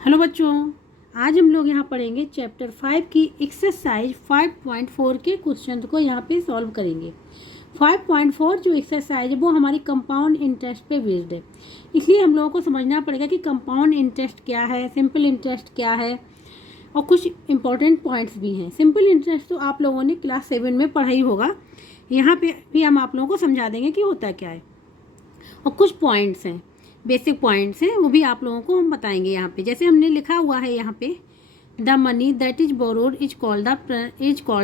Hello बच्चों, आज हम लोग यहाँ पढ़ेंगे चैप्टर 5 की एक्सरसाइज 5.4 के क्वेश्चन को यहाँ पे सॉल्व करेंगे। 5.4 जो एक्सरसाइज है वो हमारी कंपाउंड इंटरेस्ट पे बेस्ड है, इसलिए हम लोगों को समझना पड़ेगा कि कंपाउंड इंटरेस्ट क्या है, सिंपल इंटरेस्ट क्या है और कुछ इंपॉर्टेंट पॉइंट्स भी हैं। सिंपल इंटरेस्ट तो आप लोगों ने क्लास 7 में पढ़ा ही होगा, यहाँ पे भी हम आप लोगों को समझा देंगे कि होता क्या है। और कुछ पॉइंट्स हैं, बेसिक पॉइंट्स हैं, वो भी आप लोगों को हम बताएंगे। यहाँ पे जैसे हमने लिखा हुआ है यहाँ पे, the money that is borrowed is called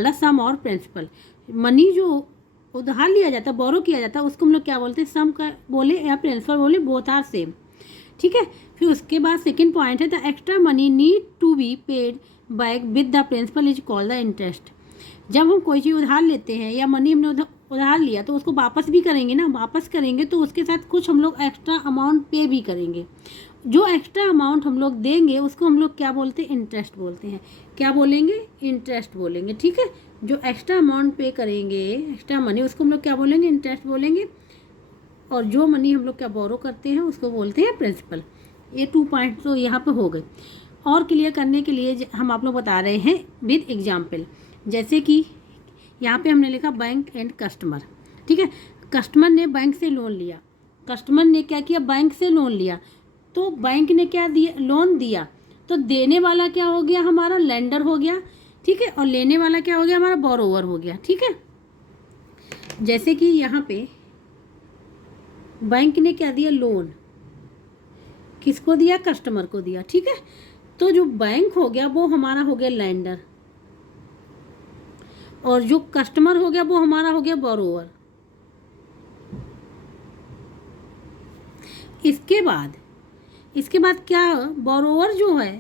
the sum और प्रिंसिपल। मनी जो उधार लिया जाता है, बोरो किया जाता है, उसको हम लोग क्या बोलते हैं, सम का बोले या प्रिंसिपल बोले, बोथ आर सेम। ठीक है। फिर उसके बाद सेकेंड पॉइंट है, the extra money need to be paid back with the principal is called the interest. जब हम कोई चीज़ उधार लेते हैं या मनी हमने उधार लिया तो उसको वापस भी करेंगे ना, वापस करेंगे तो उसके साथ कुछ हम लोग एक्स्ट्रा अमाउंट पे भी करेंगे। जो एक्स्ट्रा अमाउंट हम लोग देंगे उसको हम लोग क्या बोलते हैं, इंटरेस्ट बोलते हैं। क्या बोलेंगे, इंटरेस्ट बोलेंगे। ठीक है। जो एक्स्ट्रा अमाउंट पे करेंगे, एक्स्ट्रा मनी, उसको हम लोग क्या बोलेंगे, इंटरेस्ट बोलेंगे। और जो मनी हम लोग क्या बोरो करते हैं उसको बोलते हैं प्रिंसिपल। ये 2 पॉइंट तो यहाँ पे हो गए। और क्लियर करने के लिए हम आप लोग बता रहे हैं विद एग्जाम्पल। जैसे कि यहाँ पे हमने लिखा बैंक एंड कस्टमर। ठीक है। कस्टमर ने बैंक से लोन लिया, कस्टमर ने क्या किया, बैंक से लोन लिया, तो बैंक ने क्या दिया, लोन दिया, तो देने वाला क्या हो गया, हमारा लेंडर हो गया। ठीक है। और लेने वाला क्या हो गया, हमारा बोरोवर हो गया। ठीक है। जैसे कि यहाँ पे बैंक ने क्या दिया, लोन, किसको दिया, कस्टमर को दिया। ठीक है। तो जो बैंक हो गया वो हमारा हो गया लेंडर, और जो कस्टमर हो गया वो हमारा हो गया बोरोवर। इसके बाद क्या, बोरोवर जो है,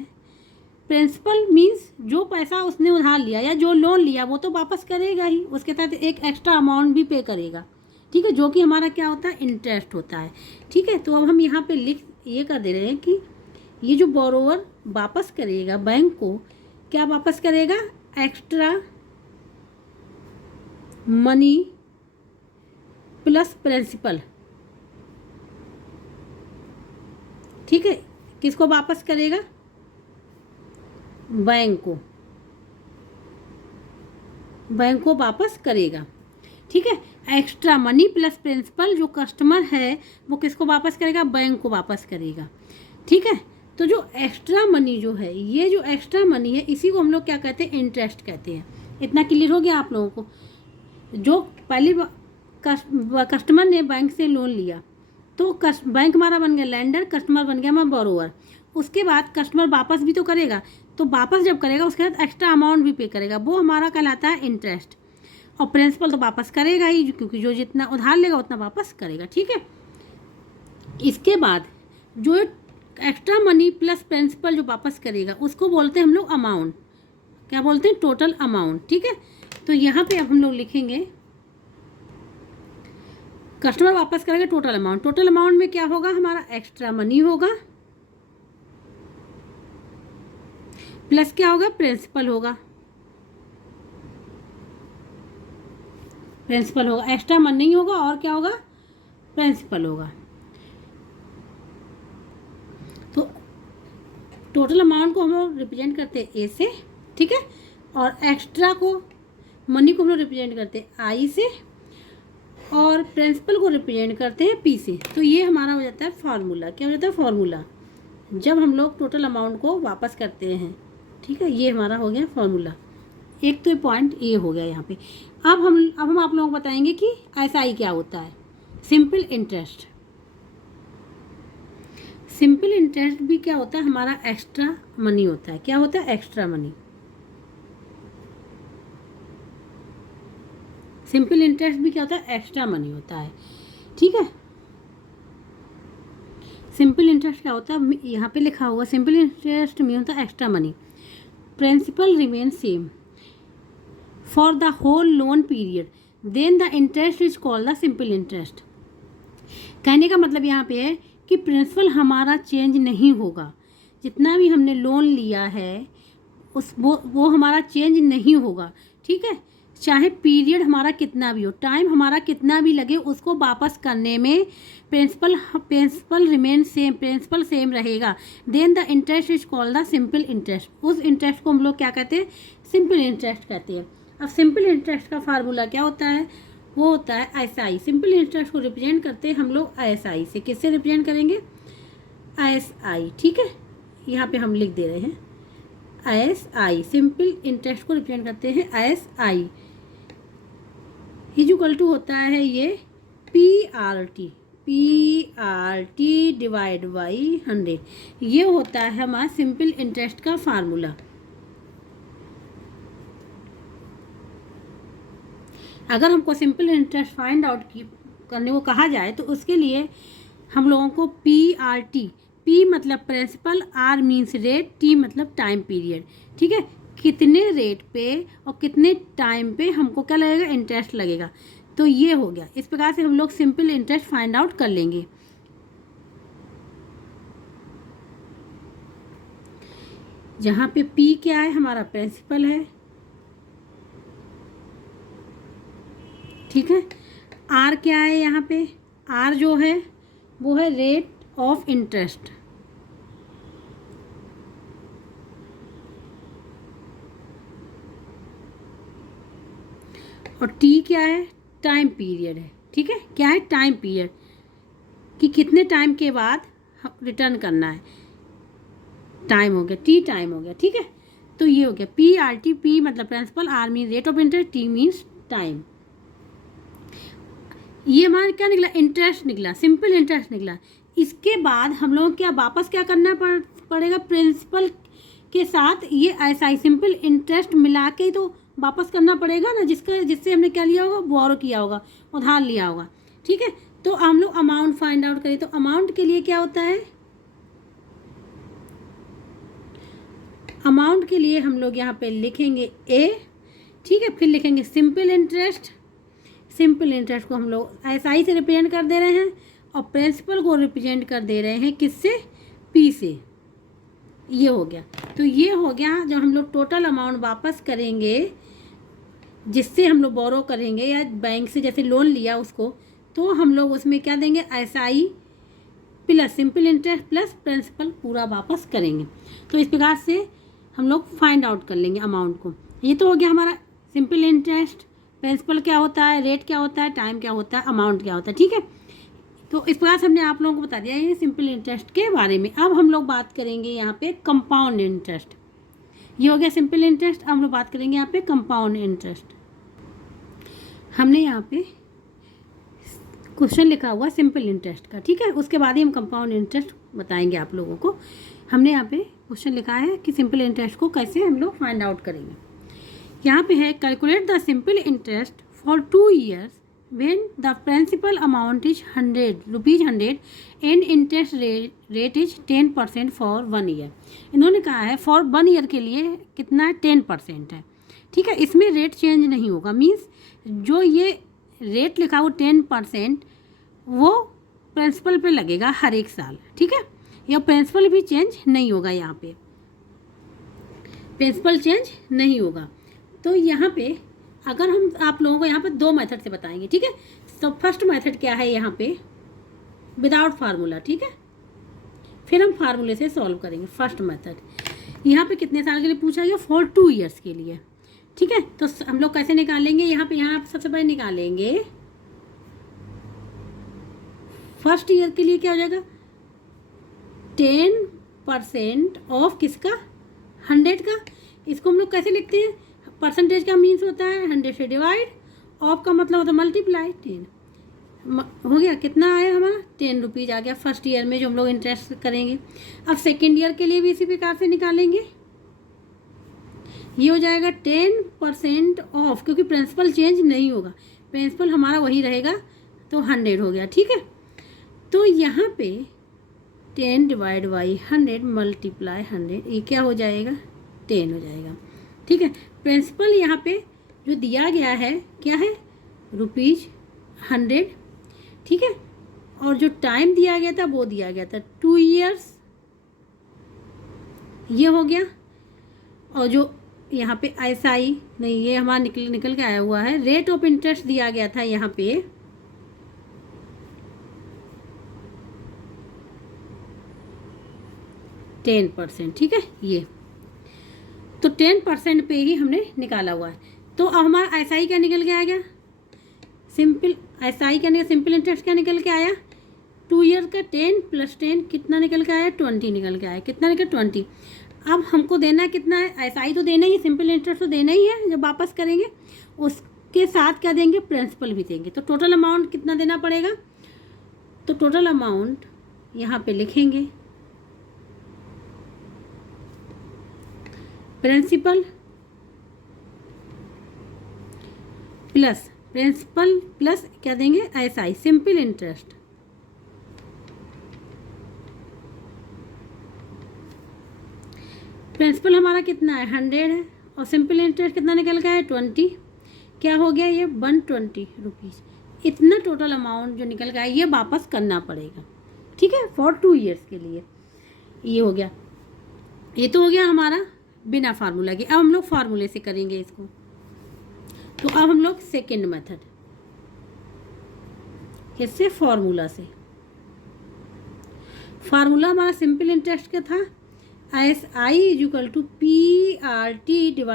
प्रिंसिपल मीन्स जो पैसा उसने उधार लिया या जो लोन लिया वो तो वापस करेगा ही, उसके साथ एक एक्स्ट्रा अमाउंट भी पे करेगा। ठीक है। जो कि हमारा क्या होता है, इंटरेस्ट होता है। ठीक है। तो अब हम यहाँ पे लिख ये कर दे रहे हैं कि ये जो बोरोवर वापस करेगा बैंक को, क्या वापस करेगा, एक्स्ट्रा मनी प्लस प्रिंसिपल। ठीक है। किसको वापस करेगा, बैंक को, बैंक को वापस करेगा। ठीक है। एक्स्ट्रा मनी प्लस प्रिंसिपल, जो कस्टमर है वो किसको वापस करेगा, बैंक को वापस करेगा। ठीक है। तो जो एक्स्ट्रा मनी जो है, ये जो एक्स्ट्रा मनी है, इसी को हम लोग क्या कहते हैं, इंटरेस्ट कहते हैं। इतना क्लियर हो गया आप लोगों को। जो पहली कस्टमर ने बैंक से लोन लिया तो बैंक हमारा बन गया लेंडर, कस्टमर बन गया हमारा बोरोवर। उसके बाद कस्टमर वापस भी तो करेगा, तो वापस जब करेगा उसके बाद एक्स्ट्रा अमाउंट भी पे करेगा, वो हमारा कहलाता है इंटरेस्ट। और प्रिंसिपल तो वापस करेगा ही, क्योंकि जो जितना उधार लेगा उतना वापस करेगा। ठीक है। इसके बाद जो एक्स्ट्रा मनी प्लस प्रिंसिपल जो वापस करेगा उसको बोलते हैं हम लोग अमाउंट। क्या बोलते हैं, टोटल अमाउंट। ठीक है। तो यहाँ पे अब हम लोग लिखेंगे, कस्टमर वापस करेगा टोटल अमाउंट। टोटल अमाउंट में क्या होगा, हमारा एक्स्ट्रा मनी होगा प्लस क्या होगा, प्रिंसिपल होगा। प्रिंसिपल होगा, एक्स्ट्रा मनी होगा और क्या होगा, प्रिंसिपल होगा। तो टोटल अमाउंट को हम लोग रिप्रेजेंट करते हैं ए से। ठीक है। और एक्स्ट्रा को, मनी को हम लोग रिप्रेजेंट करते हैं आई से, और प्रिंसिपल को रिप्रेजेंट करते हैं पी से। तो ये हमारा हो जाता है फार्मूला। क्या हो जाता है, फार्मूला, जब हम लोग टोटल अमाउंट को वापस करते हैं। ठीक है। ये हमारा हो गया फार्मूला। एक तो पॉइंट ये हो गया यहाँ पे। अब हम आप लोगों को बताएंगे कि ऐसा ही क्या होता है, सिंपल इंटरेस्ट। सिंपल इंटरेस्ट भी क्या होता है, हमारा एक्स्ट्रा मनी होता है। क्या होता है, एक्स्ट्रा मनी। सिंपल इंटरेस्ट भी क्या होता है, एक्स्ट्रा मनी होता है। ठीक है। सिंपल इंटरेस्ट क्या होता है, यहाँ पे लिखा हुआ, सिंपल इंटरेस्ट में होता है extra money, principal remain same for the whole loan period, then the interest is called the simple interest. कहने का मतलब यहाँ पे है कि प्रिंसिपल हमारा चेंज नहीं होगा, जितना भी हमने लोन लिया है वो हमारा चेंज नहीं होगा। ठीक है। चाहे पीरियड हमारा कितना भी हो, टाइम हमारा कितना भी लगे, उसको वापस करने में principal remain same, principal same रहेगा, then the interest is called the simple interest. उस इंटरेस्ट को हम लोग क्या कहते हैं? सिंपल इंटरेस्ट कहते हैं। अब सिंपल इंटरेस्ट का फार्मूला क्या होता है? वो होता है एसआई। सिंपल इंटरेस्ट को रिप्रेजेंट करते हैं हम लोग एसआई से। किससे रिप्रेजेंट करेंगे? एसआई, ठीक है, यहाँ पे हम लिख दे रहे हैं एसआई। सिंपल इंटरेस्ट को रिप्रेजेंट करते हैं एसआई इक्वल टू होता है ये पीआरटी डिवाइड बाई 100। ये होता है हमारा सिंपल इंटरेस्ट का फार्मूला। अगर हमको सिंपल इंटरेस्ट फाइंड आउट करने को कहा जाए तो उसके लिए हम लोगों को पीआरटी, पी मतलब principal, R means rate, T मतलब टाइम पीरियड, ठीक है, कितने रेट पे और कितने टाइम पे हमको क्या लगेगा? इंटरेस्ट लगेगा। तो ये हो गया। इस प्रकार से हम लोग सिंपल इंटरेस्ट फाइंड आउट कर लेंगे। जहाँ पे पी क्या है? हमारा प्रिंसिपल है, ठीक है। आर क्या है? यहाँ पे आर जो है वो है रेट ऑफ इंटरेस्ट, और टी क्या है? टाइम पीरियड है, ठीक है। क्या है? टाइम पीरियड, कि कितने टाइम के बाद रिटर्न करना है। टाइम हो गया, टी टाइम हो गया, ठीक है। तो ये हो गया पीआरटी। पी मतलब principal, R mean rate of interest, T means time. ये हमारा क्या निकला? इंटरेस्ट निकला, सिंपल इंटरेस्ट निकला। इसके बाद हम लोग क्या वापस क्या करना पड़ेगा? प्रिंसिपल के साथ ये एसआई सिंपल इंटरेस्ट मिला के तो वापस करना पड़ेगा ना, जिससे हमने क्या लिया होगा? बोरो किया होगा, उधार लिया होगा, ठीक है। तो हम लोग अमाउंट फाइंड आउट करें तो अमाउंट के लिए क्या होता है? अमाउंट के लिए हम लोग यहाँ पे लिखेंगे ए, ठीक है, फिर लिखेंगे सिंपल इंटरेस्ट। सिंपल इंटरेस्ट को हम लोग एसआई से रिप्रेजेंट कर दे रहे हैं और प्रिंसिपल को रिप्रेजेंट कर दे रहे हैं किससे? पी से। ये हो गया। तो ये हो गया जब हम लोग टोटल अमाउंट वापस करेंगे, जिससे हम लोग बोरो करेंगे या बैंक से जैसे लोन लिया उसको, तो हम लोग उसमें क्या देंगे? SI plus simple interest plus principal पूरा वापस करेंगे। तो इस प्रकार से हम लोग फाइंड आउट कर लेंगे अमाउंट को। ये तो हो गया हमारा सिंपल इंटरेस्ट, प्रिंसिपल क्या होता है, रेट क्या होता है, टाइम क्या होता है, अमाउंट क्या होता है, ठीक है। तो इस प्रकार से हमने आप लोगों को बता दिया है सिंपल इंटरेस्ट के बारे में। अब हम लोग बात करेंगे यहाँ पे कंपाउंड इंटरेस्ट। ये हो गया सिंपल इंटरेस्ट। अब हम लोग बात करेंगे यहाँ पे कंपाउंड इंटरेस्ट। हमने यहाँ पे क्वेश्चन लिखा हुआ सिंपल इंटरेस्ट का, ठीक है। उसके बाद ही हम कंपाउंड इंटरेस्ट बताएंगे आप लोगों को। हमने यहाँ पे क्वेश्चन लिखा है कि सिंपल इंटरेस्ट को कैसे हम लोग फाइंड आउट करेंगे। यहाँ पे है calculate the simple interest for 2 years when the principal amount is 100 rupees 100 and interest rate is 10% for 1 year। इन्होंने कहा है फॉर 1 year के लिए कितना है? 10% है, ठीक है। इसमें रेट चेंज नहीं होगा, मीन्स जो ये रेट लिखा हो 10% वो प्रिंसिपल पे लगेगा हर एक साल, ठीक है। यह प्रिंसिपल भी चेंज नहीं होगा, यहाँ पे प्रिंसिपल चेंज नहीं होगा। तो यहाँ पे अगर हम आप लोगों को यहाँ पे 2 मेथड से बताएंगे, ठीक है। तो फर्स्ट मेथड क्या है? यहाँ पे विदाउट फार्मूला, ठीक है। फिर हम फार्मूले से सॉल्व करेंगे। फर्स्ट मेथड यहाँ पे कितने साल के लिए पूछा गया? फॉर 2 years के लिए, ठीक है। तो हम लोग कैसे निकालेंगे? यहाँ पे सबसे पहले निकालेंगे फर्स्ट ईयर के लिए क्या हो जाएगा? 10% ऑफ किसका? 100 का। इसको हम लोग कैसे लिखते हैं? परसेंटेज का मीन्स होता है 100 से डिवाइड, ऑफ का मतलब होता है मल्टीप्लाई 10। हो गया कितना आया हमारा? 10 रुपीज़ आ गया फर्स्ट ईयर में जो हम लोग इंटरेस्ट करेंगे। अब सेकेंड ईयर के लिए भी इसी प्रकार से निकालेंगे। ये हो जाएगा 10% ऑफ, क्योंकि प्रिंसिपल चेंज नहीं होगा, प्रिंसिपल हमारा वही रहेगा, तो 100 हो गया, ठीक है। तो यहाँ पे 10 डिवाइड बाई 100 मल्टीप्लाई 100, ये क्या हो जाएगा? 10 हो जाएगा, ठीक है। प्रिंसिपल यहाँ पे जो दिया गया है क्या है? ₹100, ठीक है। और जो टाइम दिया गया था वो दिया गया था 2 years, ये हो गया। और जो यहाँ पे SI नहीं, ये हमारा निकल के आया हुआ है। रेट ऑफ इंटरेस्ट दिया गया था यहाँ पे 10%, ठीक है। ये तो 10% पे ही हमने निकाला हुआ है। तो अब हमारा SI क्या निकल के आ गया, सिंपल SI क्या निकल, सिंपल इंटरेस्ट क्या निकल के आया, 2 ईयर का 10 + 10 कितना निकल के आया, 20 निकल के आया। कितना निकल, 20। अब हमको देना है कितना है, SI तो देना ही है, सिंपल इंटरेस्ट तो देना ही है जब वापस करेंगे, उसके साथ क्या देंगे, प्रिंसिपल भी देंगे। तो टोटल अमाउंट कितना देना पड़ेगा, तो टोटल अमाउंट यहाँ पे लिखेंगे, प्रिंसिपल प्लस क्या देंगे, SI सिंपल इंटरेस्ट। प्रिंसिपल हमारा कितना है, 100 है, और सिंपल इंटरेस्ट कितना निकल गया है, 20। क्या हो गया ये, 120 रुपीज़। इतना टोटल अमाउंट जो निकल गया ये वापस करना पड़ेगा, ठीक है, फॉर 2 ईयर्स के लिए। ये हो गया, ये तो हो गया हमारा बिना फार्मूला के। अब हम लोग फार्मूले से करेंगे इसको। तो अब हम लोग सेकेंड मेथड, किससे, फार्मूला से। फार्मूला हमारा सिंपल इंटरेस्ट का था, SI = PRT /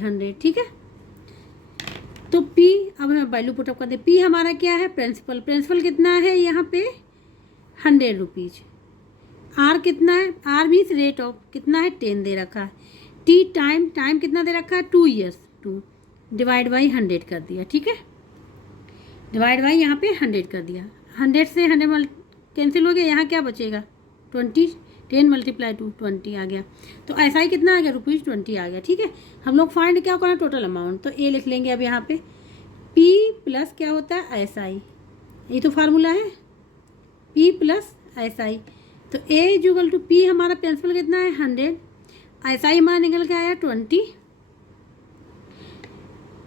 100, ठीक है। तो P, अब हमें वैल्यू पुटअप कर दे। P हमारा क्या है, प्रिंसिपल कितना है यहाँ पे, 100 रुपीज़। R कितना है, R मीन्स रेट ऑफ कितना है, 10 दे रखा है। T टाइम कितना दे रखा है, 2 ईयर्स, 2 / 100 कर दिया, ठीक है, डिवाइड बाई यहाँ पे 100 कर दिया। 100 से 100 कैंसिल हो गया, यहाँ क्या बचेगा, 20, 10 × 2 20 आ गया। तो SI कितना आ गया, ₹20 आ गया, ठीक है। हम लोग फाइंड क्या करना, टोटल अमाउंट। तो A लिख लेंगे अब यहाँ पे, P प्लस क्या होता है, SI, ये तो फार्मूला है, P प्लस SI। तो A = P हमारा प्रिंसिपल कितना है, 100, SI हमारा निकल के आया 20,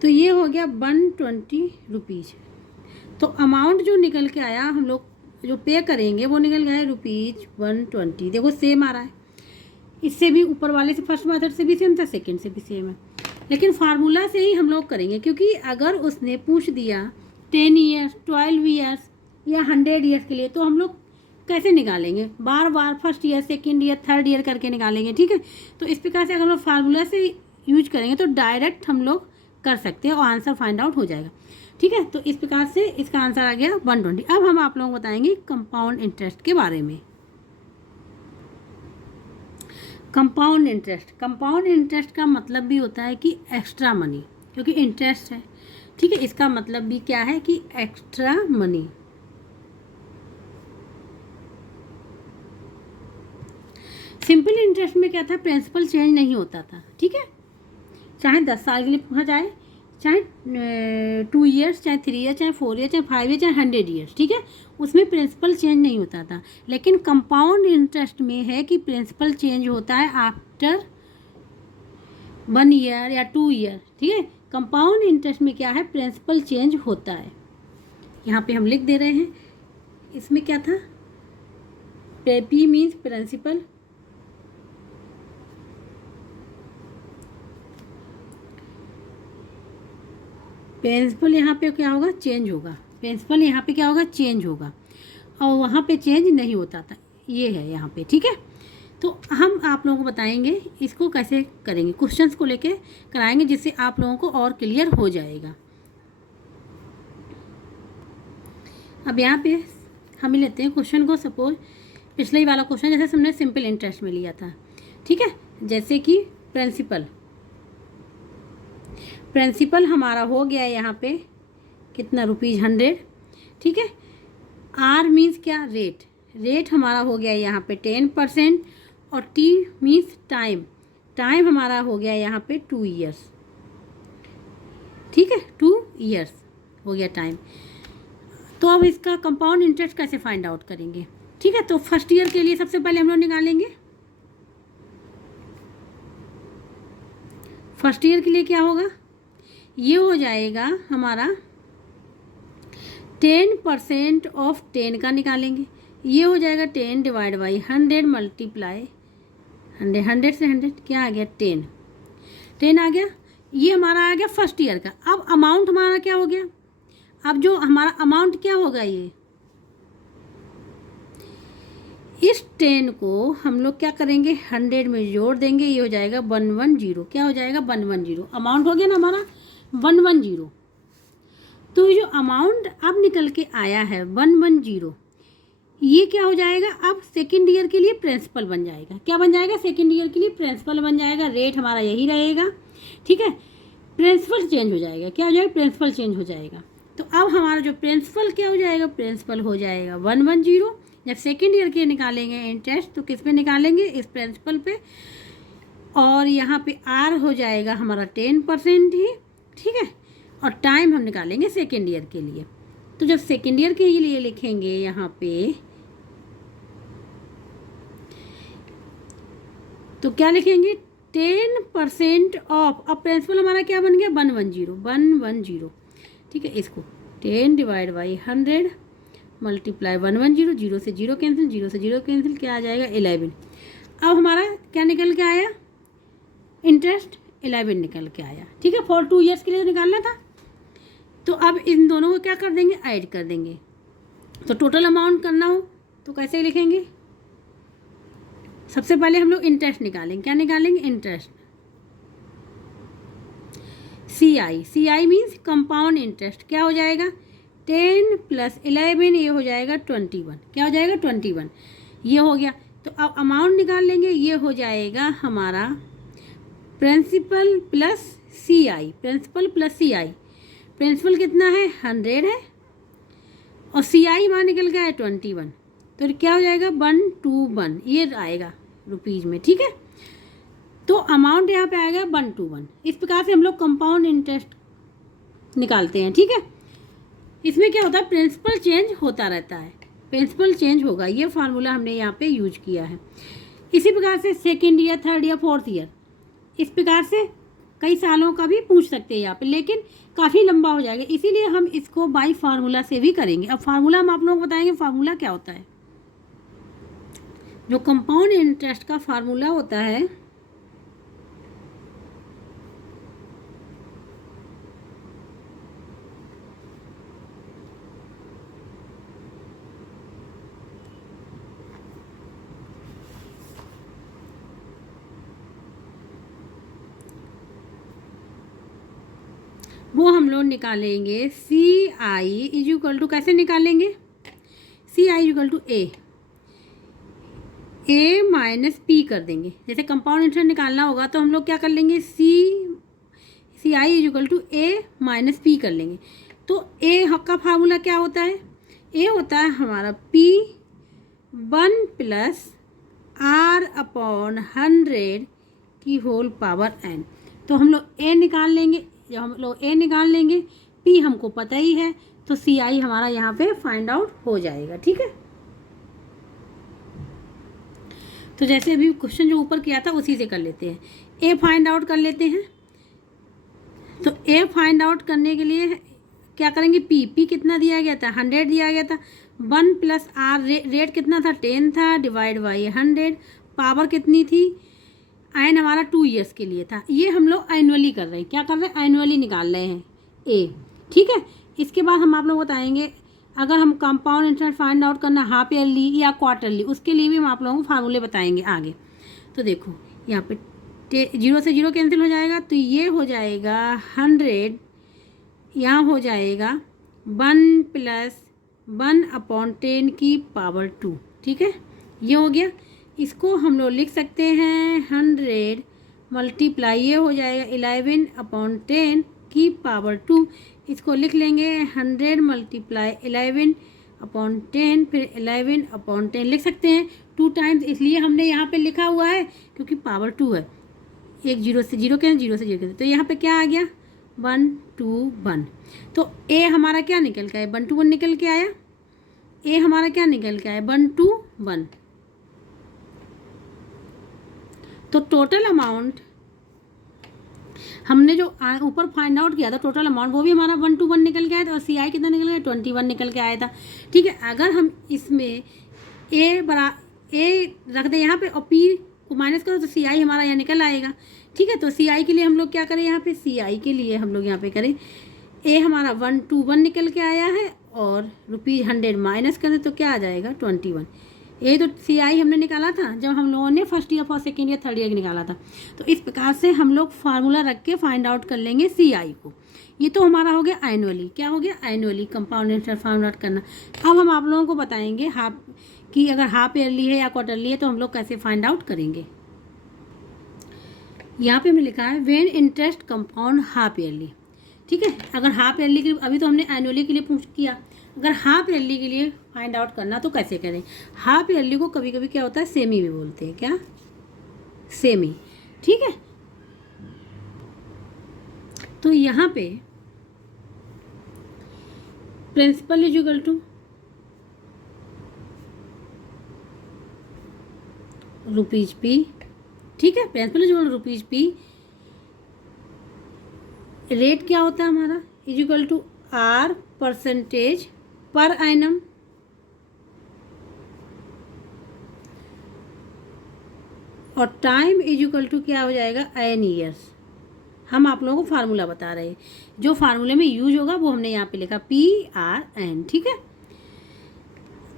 तो ये हो गया 120 रुपीज़। तो अमाउंट जो निकल के आया हम लोग जो पे करेंगे वो निकल गया है ₹120। देखो सेम आ रहा है, इससे भी ऊपर वाले से, फर्स्ट मेथड से भी सेम था, सेकंड से भी सेम है, लेकिन फार्मूला से ही हम लोग करेंगे। क्योंकि अगर उसने पूछ दिया 10 ईयर्स, 12 ईयर्स या 100 ईयर्स के लिए, तो हम लोग कैसे निकालेंगे, बार बार first year, second year, third year करके निकालेंगे, ठीक है। तो इस प्रकार से अगर हम लोग फार्मूला से यूज करेंगे तो डायरेक्ट हम लोग कर सकते हैं और आंसर फाइंड आउट हो जाएगा, ठीक है। तो इस प्रकार से इसका आंसर आ गया 120। अब हम आप लोगों को बताएंगे कंपाउंड इंटरेस्ट के बारे में। कंपाउंड इंटरेस्ट का मतलब भी होता है कि एक्स्ट्रा मनी, क्योंकि इंटरेस्ट है, ठीक है। इसका मतलब भी क्या है कि एक्स्ट्रा मनी। सिंपल इंटरेस्ट में क्या था, प्रिंसिपल चेंज नहीं होता था, ठीक है, चाहे 10 साल के लिए पूछा जाए, चाहे 2 ईयर्स, चाहे 3 ईयर, चाहे 4 ईयर, चाहे 5 ईयर, चाहे 100 ईयर्स, ठीक है, उसमें प्रिंसिपल चेंज नहीं होता था। लेकिन कंपाउंड इंटरेस्ट में है कि प्रिंसिपल चेंज होता है आफ्टर 1 ईयर या 2 ईयर, ठीक है। कंपाउंड इंटरेस्ट में क्या है, प्रिंसिपल चेंज होता है। यहाँ पे हम लिख दे रहे हैं, इसमें क्या था, P मीन्स प्रिंसिपल, प्रिंसिपल यहाँ पे क्या होगा, चेंज होगा, प्रिंसिपल यहाँ पे क्या होगा, चेंज होगा, और वहाँ पे चेंज नहीं होता था, ये है यहाँ पे, ठीक है। तो हम आप लोगों को बताएंगे इसको कैसे करेंगे, क्वेश्चंस को लेके कराएंगे, जिससे आप लोगों को और क्लियर हो जाएगा। अब यहाँ पे हम लेते हैं क्वेश्चन को, सपोज पिछले ही वाला क्वेश्चन जैसे हमने सिंपल इंटरेस्ट में लिया था, ठीक है। जैसे कि प्रिंसिपल हमारा हो गया है यहाँ पे कितना, ₹100, ठीक है। R मीन्स क्या, रेट हमारा हो गया है यहाँ पे 10%, और T मीन्स टाइम हमारा हो गया है यहाँ पे 2 ईयर्स, ठीक है, 2 ईयर्स हो गया टाइम। तो अब इसका कंपाउंड इंटरेस्ट कैसे फाइंड आउट करेंगे, ठीक है। तो फर्स्ट ईयर के लिए सबसे पहले हम लोग निकालेंगे, फर्स्ट ईयर के लिए क्या होगा, ये हो जाएगा हमारा 10% ऑफ 10 का निकालेंगे, ये हो जाएगा 10 / 100 × 100 से 100 क्या आ गया, 10। 10 आ गया। ये हमारा आ गया फर्स्ट ईयर का। अब अमाउंट हमारा क्या हो गया, अब जो हमारा अमाउंट क्या होगा, ये इस 10 को हम लोग क्या करेंगे 100 में जोड़ देंगे, ये हो जाएगा 110। क्या हो जाएगा 110, अमाउंट हो गया ना हमारा 110। तो ये जो अमाउंट अब निकल के आया है 110, ये क्या हो जाएगा, अब सेकेंड ईयर के लिए प्रिंसिपल बन जाएगा। क्या बन जाएगा, सेकेंड ईयर के लिए प्रिंसिपल बन जाएगा। रेट हमारा यही रहेगा, ठीक है। प्रिंसिपल चेंज हो जाएगा, क्या हो जाएगा, प्रिंसिपल चेंज हो जाएगा। तो अब हमारा जो प्रिंसिपल क्या हो जाएगा, प्रिंसिपल हो जाएगा 110। जब सेकेंड ईयर के निकालेंगे इंटरेस्ट तो किस पे निकालेंगे, इस प्रिंसिपल पे, और यहाँ पे आर हो जाएगा हमारा 10% ही, ठीक है। और टाइम हम निकालेंगे सेकेंड ईयर के लिए। तो जब सेकेंड ईयर के लिए लिखेंगे यहाँ पे, तो क्या लिखेंगे 10% ऑफ। अब प्रिंसिपल हमारा क्या बन गया 110, ठीक है। इसको 10 डिवाइड बाई 100 मल्टीप्लाई 110, 0 से 0 कैंसिल, 0 से 0 कैंसिल, क्या आ जाएगा 11। अब हमारा क्या निकल के आया, इंटरेस्ट 11 निकल के आया, ठीक है। फॉर 2 ईयर्स के लिए निकालना था। तो अब इन दोनों को क्या कर देंगे, ऐड कर देंगे। तो टोटल अमाउंट करना हो तो कैसे लिखेंगे, सबसे पहले हम लोग इंटरेस्ट निकालेंगे। क्या निकालेंगे, interest, C I means compound interest. क्या हो जाएगा 10 + 11, ये हो जाएगा 21। क्या हो जाएगा 21, ये हो गया। तो अब अमाउंट निकाल लेंगे, ये हो जाएगा हमारा प्रिंसिपल प्लस सी आई, प्रिंसिपल प्लस सी आई। प्रिंसिपल कितना है 100 है, और सी आई वहाँ निकल गया है 21। तो क्या हो जाएगा 121, ये आएगा रुपीज़ में, ठीक है। तो अमाउंट यहाँ पे आएगा 121। इस प्रकार से हम लोग कंपाउंड इंटरेस्ट निकालते हैं, ठीक है। इसमें क्या होता है, प्रिंसिपल चेंज होता रहता है, प्रिंसिपल चेंज होगा। ये फार्मूला हमने यहाँ पे यूज किया है। इसी प्रकार से second year, third year, fourth year, इस प्रकार से कई सालों का भी पूछ सकते हैं यहाँ पे, लेकिन काफ़ी लंबा हो जाएगा, इसीलिए हम इसको बाई फार्मूला से भी करेंगे। अब फार्मूला हम आप लोगों को बताएंगे फार्मूला क्या होता है। जो कंपाउंड इंटरेस्ट का फार्मूला होता है, वो हम लोग निकालेंगे C I is equal to, कैसे निकालेंगे, C I is equal to A minus P कर देंगे। जैसे कंपाउंड इंटरेस्ट निकालना होगा तो हम लोग क्या कर लेंगे, C I is equal to A minus P कर लेंगे। तो ए का फार्मूला क्या होता है, ए होता है हमारा पी 1 + R/100 की होल पावर n। तो हम लोग ए निकाल लेंगे, जब हम लोग ए निकाल लेंगे, पी हमको पता ही है, तो सी आई हमारा यहाँ पे फाइंड आउट हो जाएगा, ठीक है। तो जैसे अभी क्वेश्चन जो ऊपर किया था उसी से कर लेते हैं। ए फाइंड आउट कर लेते हैं। तो ए फाइंड आउट करने के लिए क्या करेंगे, पी कितना दिया गया था 100 दिया गया था, 1 + R, रेट कितना था 10 था, डिवाइड बाई 100, पावर कितनी थी, एन हमारा 2 ईयर्स के लिए था। ये हम लोग एनुअली कर रहे हैं, क्या कर रहे हैं, एनुअली निकाल रहे हैं ए, ठीक है। इसके बाद हम आप लोग बताएंगे अगर हम कंपाउंड इंटरेस्ट फाइंड आउट करना हाफ ईयरली या क्वार्टरली, उसके लिए भी हम आप लोगों को फार्मूले बताएंगे आगे। तो देखो यहाँ पे 0 से 0 कैंसिल हो जाएगा, तो ये हो जाएगा 100, यहाँ हो जाएगा 1 + 1/10 की पावर 2, ठीक है। ये हो गया। इसको हम लोग लिख सकते हैं 100 मल्टीप्लाई, ये हो जाएगा 11/10 की पावर 2। इसको लिख लेंगे 100 मल्टीप्लाई 11/10, फिर 11/10 लिख सकते हैं 2 टाइम्स, इसलिए हमने यहाँ पे लिखा हुआ है क्योंकि पावर 2 है। एक 0 से 0 कैंसिल, 0 से 0 कैंसिल, तो यहाँ पे क्या आ गया 121। तो ए हमारा क्या निकल के आया 121 निकल के आया, ए हमारा क्या निकल के आया 121। तो टोटल अमाउंट हमने जो ऊपर फाइंड आउट किया था टोटल अमाउंट, वो भी हमारा 121 निकल के आया था, और सी आई कितना निकल गया 21 निकल के आया था, ठीक है। अगर हम इसमें ए रख दें यहाँ पे और पी को माइनस करो तो सी आई हमारा यहाँ निकल आएगा, ठीक है। तो सी आई के लिए हम लोग क्या करें, यहाँ पे सी आई के लिए हम लोग यहाँ पे करें ए हमारा 121 निकल के आया है और ₹100 माइनस करें तो क्या आ जाएगा 21। ये तो सी आई हमने निकाला था जब हम लोगों ने first year for second year third year निकाला था। तो इस प्रकार से हम लोग फार्मूला रख के फाइंड आउट कर लेंगे सी आई को। ये तो हमारा हो गया एनुअली, क्या हो गया annually compound interest find out करना। अब हम आप लोगों को बताएंगे हाफ कि अगर हाफ ईयरली है या क्वार्टरली है तो हम लोग कैसे फाइंड आउट करेंगे। यहाँ पे हमने लिखा है when interest compound half yearly, ठीक है। अगर हाफ ईयरली के लिए, अभी तो हमने एनुअली के लिए पूछ किया, अगर हाफ ईयरली के लिए फाइंड आउट करना तो कैसे करें। हाफ ईयरली को कभी कभी क्या होता है सेमी भी बोलते हैं, क्या सेमी, ठीक है। तो यहाँ पे principal is equal to rupees P, ठीक है। Principal is equal to rupees P. Rate क्या होता है हमारा is equal to R percentage per annum, और टाइम इज इक्वल टू क्या हो जाएगा एन ईयर्स। हम आप लोगों को फार्मूला बता रहे हैं, जो फार्मूले में यूज होगा वो हमने यहाँ पे लिखा PRN, ठीक है।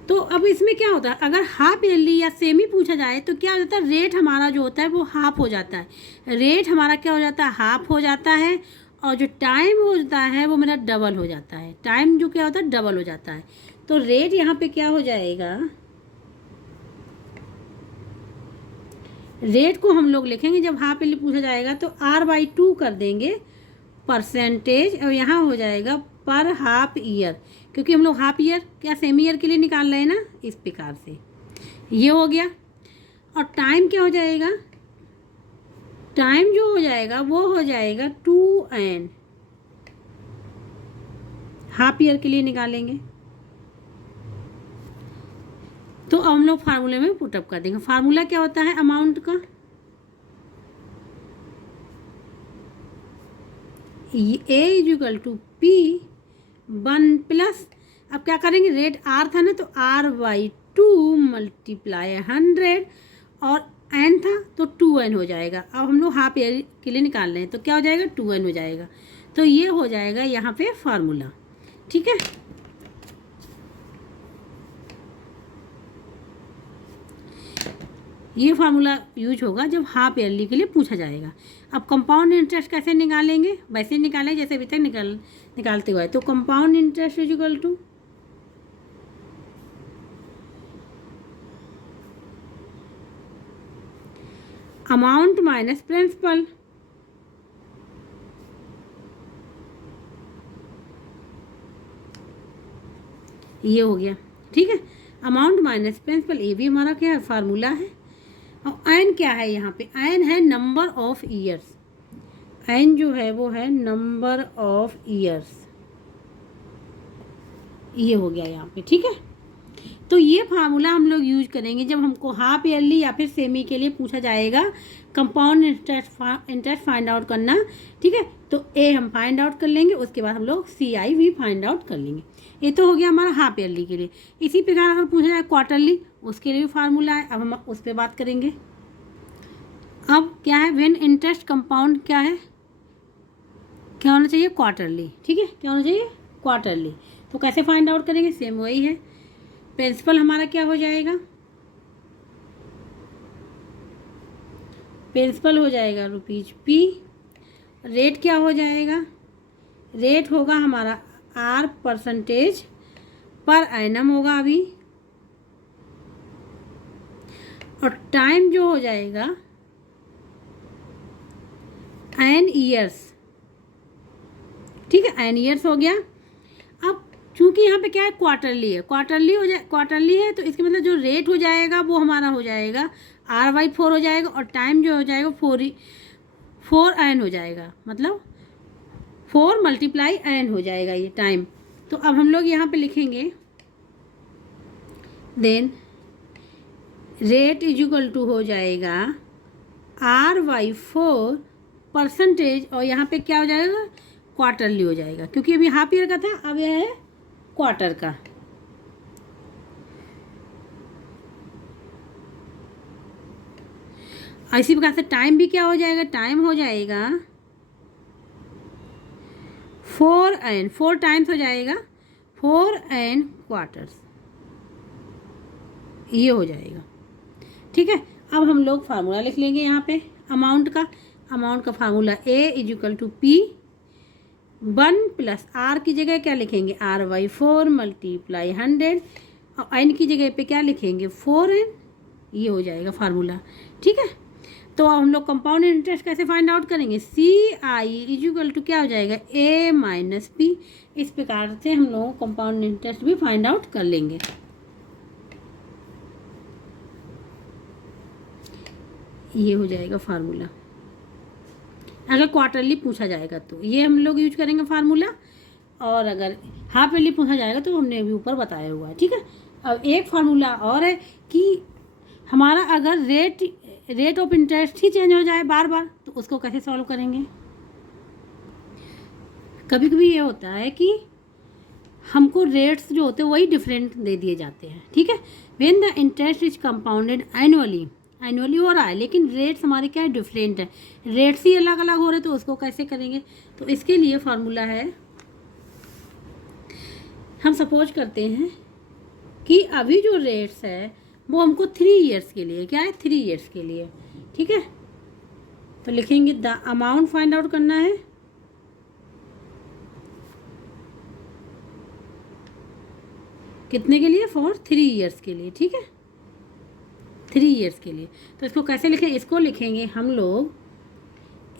तो अब इसमें क्या होता है, अगर हाफ ईयरली या सेमी पूछा जाए तो क्या हो जाता है, रेट हमारा जो होता है वो हाफ हो जाता है। रेट हमारा क्या हो जाता है, हाफ हो जाता है, और जो टाइम होता है वो मेरा डबल हो जाता है। टाइम जो क्या होता है डबल हो जाता है। तो रेट यहाँ पे क्या हो जाएगा, रेट को हम लोग लिखेंगे जब हाफ ईयरली पूछा जाएगा तो R/2 कर देंगे परसेंटेज, और यहाँ हो जाएगा पर हाफ ईयर, क्योंकि हम लोग हाफ ईयर क्या सेमी ईयर के लिए निकाल रहे हैं ना, इस प्रकार से ये हो गया। और टाइम क्या हो जाएगा, टाइम जो हो जाएगा वो हो जाएगा 2n, हाफ ईयर के लिए निकालेंगे। तो हम लोग फार्मूले में पुटअप कर देंगे। फार्मूला क्या होता है अमाउंट का, A is equal to P 1 plus, अब क्या करेंगे रेट आर था ना तो R/2 मल्टीप्लाई 100, और एन था तो 2n हो जाएगा। अब हम लोग हाफ ईयर के लिए निकाल रहे हैं तो क्या हो जाएगा 2n हो जाएगा। तो ये हो जाएगा यहाँ पे फार्मूला, ठीक है। ये फार्मूला यूज होगा जब हाफ ईयरली के लिए पूछा जाएगा। अब कंपाउंड इंटरेस्ट कैसे निकालेंगे, वैसे निकालें जैसे अभी तक निकालते हुए। तो compound interest is equal to amount minus principal, ये हो गया, ठीक है। अमाउंट माइनस प्रिंसिपल, ये भी हमारा क्या है फार्मूला है। और एन क्या है यहाँ पे, एन है नंबर ऑफ ईयर्स, एन जो है वो है नंबर ऑफ ईयर्स, ये हो गया यहाँ पे, ठीक है। तो ये फार्मूला हम लोग यूज करेंगे जब हमको हाफ ईयरली या फिर सेमी के लिए पूछा जाएगा कंपाउंड इंटरेस्ट फाइंड आउट करना, ठीक है। तो ए हम फाइंड आउट कर लेंगे, उसके बाद हम लोग CI भी फाइंड आउट कर लेंगे। ये तो हो गया हमारा हाफ ईयरली के लिए। इसी प्रकार अगर पूछा जाए क्वार्टरली, उसके लिए भी फार्मूला है, अब हम उस पर बात करेंगे। अब क्या है व्हेन इंटरेस्ट कंपाउंड क्या है, क्या होना चाहिए क्वार्टरली, ठीक है, क्या होना चाहिए क्वार्टरली। तो कैसे फाइंड आउट करेंगे, सेम वही है। प्रिंसिपल हमारा क्या हो जाएगा, प्रिंसिपल हो जाएगा ₹P। रेट क्या हो जाएगा, रेट होगा हमारा R परसेंटेज पर एनम होगा अभी, और टाइम जो हो जाएगा n ईयर्स, ठीक है, n ईयर्स हो गया। अब चूंकि यहाँ पे क्या है क्वार्टरली है, क्वार्टरली है तो इसके मतलब जो रेट हो जाएगा वो हमारा हो जाएगा R/4 हो जाएगा, और टाइम जो हो जाएगा 4n हो जाएगा, मतलब 4 मल्टीप्लाई n हो जाएगा ये टाइम। तो अब हम लोग यहाँ पे लिखेंगे then rate is equal to हो जाएगा R/4 परसेंटेज, और यहाँ पे क्या हो जाएगा क्वार्टरली हो जाएगा, क्योंकि अभी हाफ ईयर का था, अब यह है क्वार्टर का। इसी प्रकार से टाइम भी क्या हो जाएगा, टाइम हो जाएगा 4n, 4 टाइम्स हो जाएगा 4n क्वार्टर्स, ये हो जाएगा। ठीक है, अब हम लोग फार्मूला लिख लेंगे यहाँ पे अमाउंट का formula A is equal to P 1 plus R की जगह क्या लिखेंगे R/4 मल्टीप्लाई 100 और n की जगह पे क्या लिखेंगे 4n, ये हो जाएगा फार्मूला। ठीक है, तो अब हम लोग कंपाउंड इंटरेस्ट कैसे फाइंड आउट करेंगे, CI इजिकल टू क्या हो जाएगा A माइनस P। इस प्रकार से हम लोग कंपाउंड इंटरेस्ट भी फाइंड आउट कर लेंगे। ये हो जाएगा फार्मूला। अगर क्वार्टरली पूछा जाएगा तो ये हम लोग यूज करेंगे फार्मूला, और अगर हाफ ईयरली पूछा जाएगा तो हमने अभी ऊपर बताया हुआ है। ठीक है, अब एक फार्मूला और है कि हमारा अगर rate of interest he change हो जाए बार बार तो उसको कैसे सॉल्व करेंगे। कभी कभी ये होता है कि हमको रेट्स जो होते हैं वही डिफरेंट दे दिए जाते हैं। ठीक है, when the interest is compounded annually हो रहा है लेकिन रेट्स हमारे क्या है डिफरेंट है, रेट्स ही अलग अलग हो रहे, तो उसको कैसे करेंगे। तो इसके लिए फार्मूला है, हम सपोज करते हैं कि अभी जो रेट्स है वो हमको 3 ईयर्स के लिए, क्या है 3 ईयर्स के लिए। ठीक है, तो लिखेंगे द अमाउंट फाइंड आउट करना है, कितने के लिए, फॉर 3 ईयर्स के लिए। ठीक है, 3 ईयर्स के लिए। तो इसको कैसे लिखें, इसको लिखेंगे हम लोग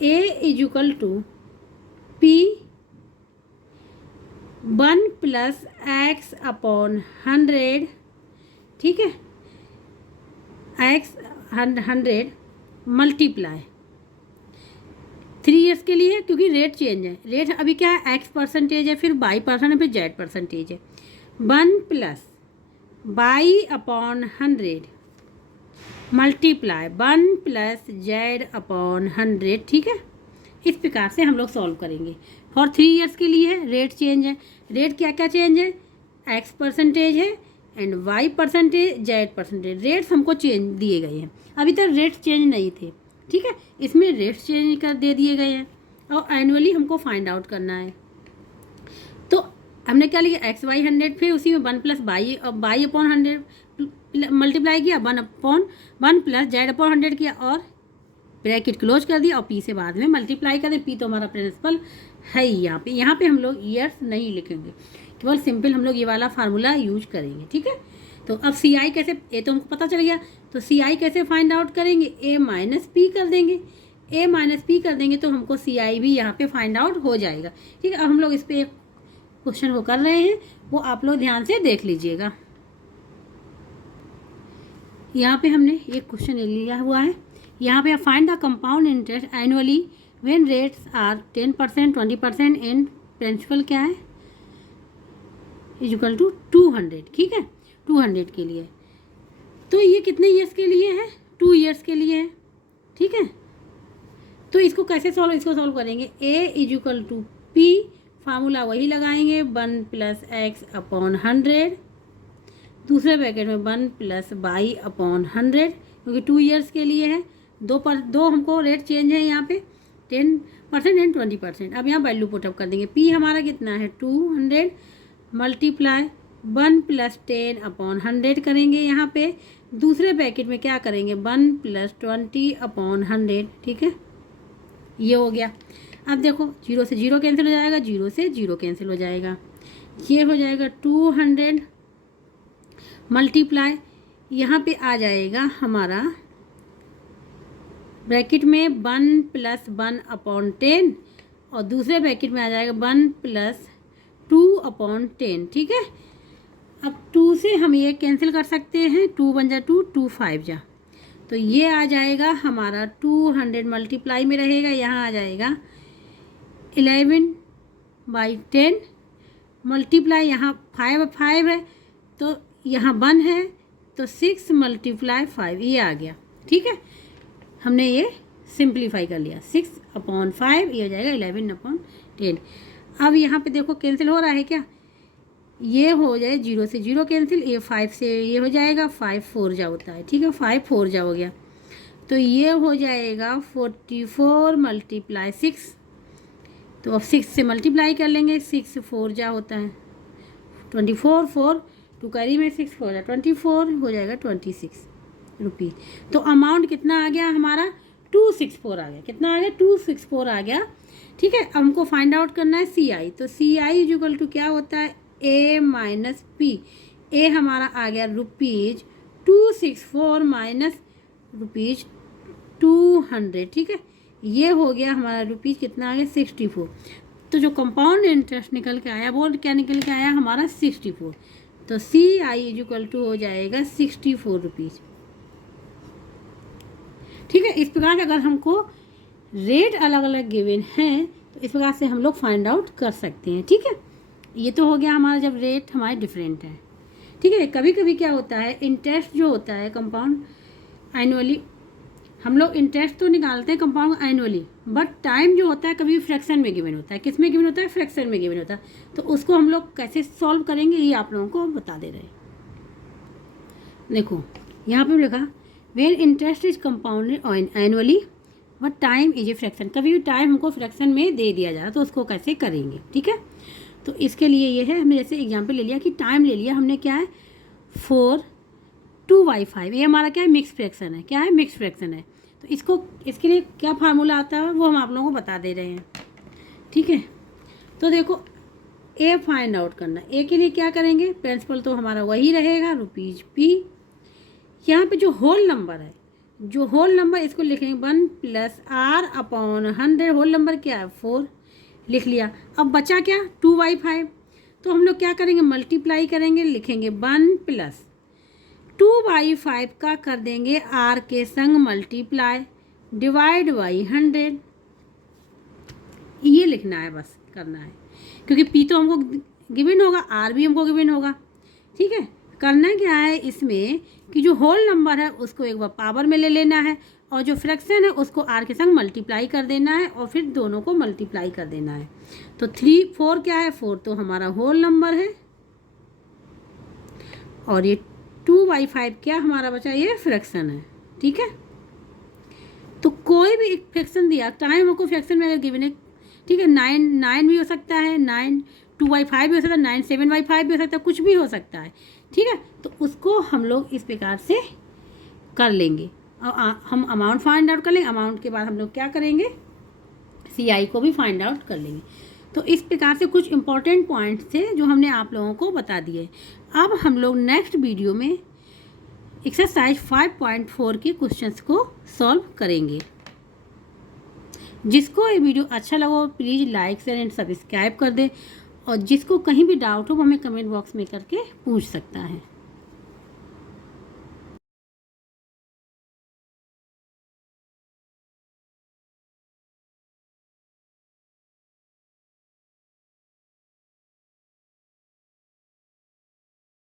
A is equal to P 1 plus X upon 100। ठीक है, X 100 मल्टीप्लाई 3 ईयर्स के लिए है, क्योंकि रेट चेंज है, रेट अभी क्या है X परसेंटेज है, फिर Y% है, फिर Z परसेंटेज है। 1 plus Y upon 100 multiply 1 plus Z upon 100। ठीक है, इस प्रकार से हम लोग सॉल्व करेंगे। फॉर 3 ईयर्स के लिए है, रेट चेंज है, रेट क्या क्या चेंज है, X परसेंटेज है and Y percentage, Z percentage, rates हमको चेंज दिए गए हैं, अभी तक रेट्स चेंज नहीं थे। ठीक है, इसमें रेट्स चेंज कर दे दिए गए हैं और एनुअली हमको फाइंड आउट करना है। तो हमने क्या लिखा एक्स वाई 100, फिर उसी में 1 प्लस बाई अपॉन 100 मल्टीप्लाई किया, 1 प्लस जेड अपॉन 100 किया और ब्रैकेट क्लोज कर दिया और पी से बाद में मल्टीप्लाई कर दे। पी तो हमारा प्रिंसिपल है ही यहाँ पे हम लोग ईयर्स नहीं लिखेंगे, केवल सिंपल हम लोग ये वाला फार्मूला यूज करेंगे। ठीक है, तो अब सी आई कैसे, ए तो हमको पता चल गया, तो सी आई कैसे फाइंड आउट करेंगे, ए माइनस पी कर देंगे, ए माइनस पी कर देंगे तो हमको सी आई भी यहाँ पे फाइंड आउट हो जाएगा। ठीक है, अब हम लोग इस पर एक क्वेश्चन को कर रहे हैं, वो आप लोग ध्यान से देख लीजिएगा। यहाँ पे हमने एक क्वेश्चन लिया हुआ है, यहाँ पे find the compound interest annually when rates are 10%, 20% and principal क्या है इक्वल टू 200। ठीक है, 200 के लिए, तो ये कितने ईयर्स के लिए है, 2 ईयर्स के लिए है। ठीक है, तो इसको कैसे सॉल्व, इसको सॉल्व करेंगे, ए इक्वल टू पी, फार्मूला वही लगाएंगे 1 प्लस एक्स अपॉन 100, दूसरे ब्रैकेट में 1 प्लस बाई अपॉन 100, क्योंकि 2 ईयर्स के लिए है, दो हमको रेट चेंज है यहाँ पे 10% एंड 20%। अब यहाँ वैल्यू पुटअप कर देंगे, पी हमारा कितना है 200 मल्टीप्लाई 1 प्लस 10 अपॉन 100 करेंगे, यहाँ पे दूसरे ब्रैकेट में क्या करेंगे 1 प्लस 20 अपॉन 100। ठीक है, ये हो गया। अब देखो 0 से 0 कैंसिल हो जाएगा, 0 से 0 कैंसिल हो जाएगा, ये हो जाएगा 200 मल्टीप्लाई, यहाँ पे आ जाएगा हमारा ब्रैकेट में 1 प्लस 1 अपॉन 10 और दूसरे ब्रैकेट में आ जाएगा 1 प्लस 2 अपॉन 10। ठीक है, अब 2 से हम ये कैंसिल कर सकते हैं, 2 बन जा 2, 2 5 जा, तो ये आ जाएगा हमारा 200 मल्टीप्लाई में रहेगा, यहाँ आ जाएगा 11/10 मल्टीप्लाई, यहाँ 5 है तो यहाँ 1 है तो 6 मल्टीप्लाई 5, ये आ गया। ठीक है, हमने ये सिंप्लीफाई कर लिया, 6 अपॉन 5 ये हो जाएगा 11 अपॉन 10। अब यहाँ पे देखो कैंसिल हो रहा है क्या, ये हो जाए 0 से 0 कैंसिल, ये 5 से ये हो जाएगा 5 4 जा होता है। ठीक है, 5 4 जा हो गया, तो ये हो जाएगा 44 × 6। तो अब 6 से मल्टीप्लाई कर लेंगे, 6 4 जा होता है 24, 4 2 कैरी में 6 4 जा 24, हो जाएगा 26 रुपीज़। तो अमाउंट कितना आ गया हमारा 264 आ गया। कितना आ गया 264 आ गया। ठीक है, हमको फाइंड आउट करना है सी आई। तो सी आई इक्वल टू क्या होता है ए माइनस पी। ए हमारा आ गया रुपीज़ 264 माइनस रुपीज़ 200। ठीक है, ये हो गया हमारा रुपीज़ कितना आ गया 64। तो जो कंपाउंड इंटरेस्ट निकल के आया वो क्या निकल के आया हमारा 64। तो सी आई इक्वल टू हो जाएगा 64 रुपीज़। ठीक है, इस प्रकार से अगर हमको रेट अलग अलग गिवन हैं तो इस प्रकार से हम लोग फाइंड आउट कर सकते हैं। ठीक है, ये तो हो गया हमारा जब रेट हमारे डिफरेंट है। ठीक है, कभी कभी क्या होता है इंटरेस्ट जो होता है कंपाउंड एनुअली, हम लोग इंटरेस्ट तो निकालते हैं कंपाउंड एनुअली, बट टाइम जो होता है कभी फ्रैक्शन में गिवन होता है। किस में गिवन होता है फ्रैक्शन में गिवन होता है। तो उसको हम लोग कैसे सॉल्व करेंगे ये आप लोगों को बता दे रहे हैं। देखो यहाँ पे लिखा where interest is compounded annually but time is a fraction. कभी भी टाइम हमको फ्रैक्शन में दे दिया जाए तो उसको कैसे करेंगे। ठीक है, तो इसके लिए ये है, हमने जैसे एग्जांपल ले लिया कि टाइम ले लिया हमने, क्या है 4 2/5। ये हमारा क्या है मिक्स फ्रैक्शन है। क्या है मिक्स फ्रैक्शन है। तो इसके लिए क्या फार्मूला आता है वो हम आप लोगों को बता दे रहे हैं। ठीक है, तो देखो ए फाइंड आउट करना। ए के लिए क्या करेंगे, प्रिंसिपल तो हमारा वही रहेगा रुपीज़ पी। यहाँ पे जो होल नंबर है, जो होल नंबर इसको लिखेंगे 1 + R/100। होल नंबर क्या है 4 लिख लिया। अब बचा क्या 2/5। तो हम लोग क्या करेंगे मल्टीप्लाई करेंगे, लिखेंगे 1 + 2/5 का कर देंगे R के संग मल्टीप्लाई डिवाइड बाई 100। ये लिखना है, बस करना है, क्योंकि P तो हमको गिवन होगा, R भी हमको गिवन होगा। ठीक है, करना क्या है इसमें कि जो होल नंबर है उसको एक बार पावर में ले लेना है और जो फ्रैक्शन है उसको R के संग मल्टीप्लाई कर देना है और फिर दोनों को मल्टीप्लाई कर देना है। तो 4 क्या है 4 तो हमारा होल नंबर है और ये 2/5 क्या हमारा बचा ये फ्रैक्शन है। ठीक है, तो कोई भी एक फ्रैक्शन दिया टाइम हमको फ्रैक्शन में अगर गिवन है, ठीक है 9 भी हो सकता है, 9 2/5 भी हो सकता है, 9 7/5 भी हो सकता है, कुछ भी हो सकता है। ठीक है, तो उसको हम लोग इस प्रकार से कर लेंगे और हम अमाउंट फाइंड आउट कर लेंगे। अमाउंट के बाद हम लोग क्या करेंगे सी आई को भी फाइंड आउट कर लेंगे। तो इस प्रकार से कुछ इंपॉर्टेंट पॉइंट्स थे जो हमने आप लोगों को बता दिए। अब हम लोग नेक्स्ट वीडियो में एक्सरसाइज 5.4 के क्वेश्चंस को सॉल्व करेंगे। जिसको ये वीडियो अच्छा लगा हो please like share and subscribe कर दे और जिसको कहीं भी डाउट हो वो हमें कमेंट बॉक्स में करके पूछ सकता है।